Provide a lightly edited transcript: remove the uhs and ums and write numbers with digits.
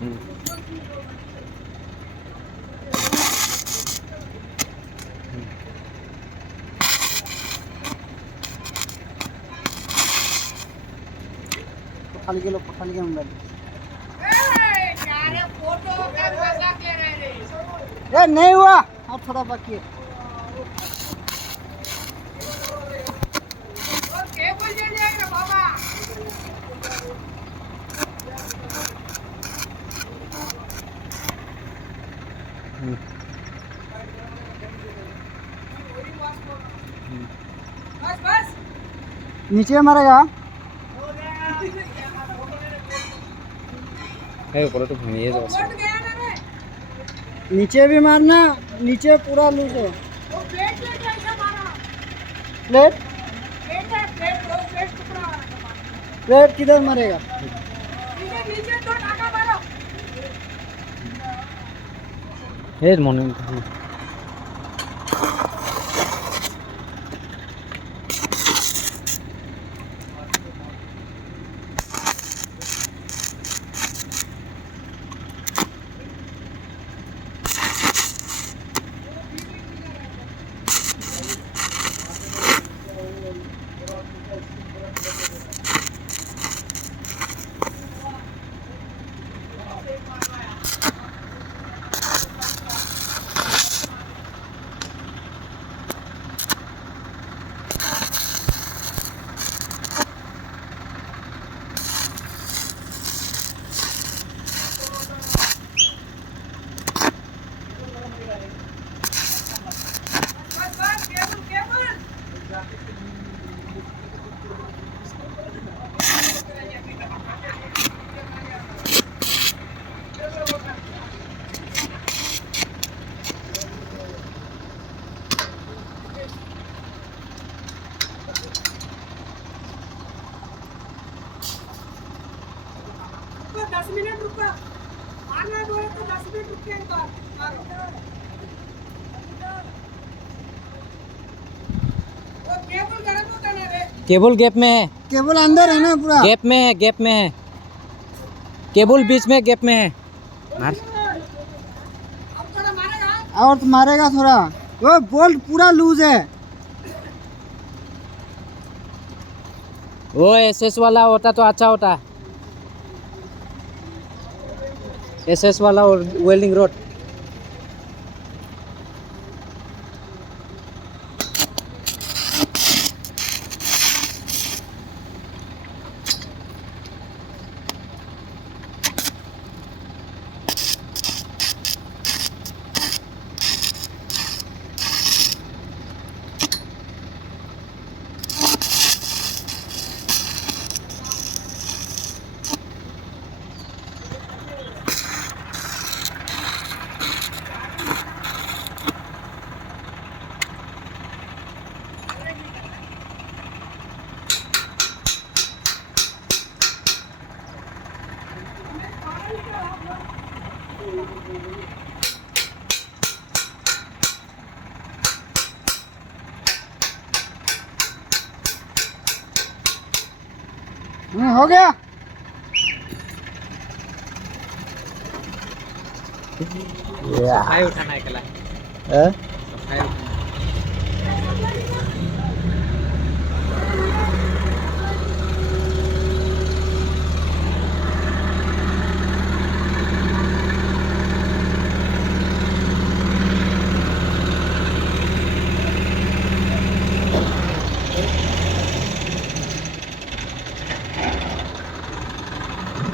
खाली गेलो मोबाइल ये नहीं हुआ अब थोड़ा बाकी है नीचे मारेगा नीचे भी मारना नीचे पूरा लूज हो प्लेट प्लेट किधर मारेगा केबल गैप में है, केबल अंदर है ना पूरा गैप में है, गैप में है, केबल बीच में गैप में है। मार और तो मारेगा थोड़ा वो बोल्ट पूरा लूज है वो एसएस वाला होता तो अच्छा होता। एसएस वाला और वेल्डिंग रोड हो गया सफाई उठाना है कला।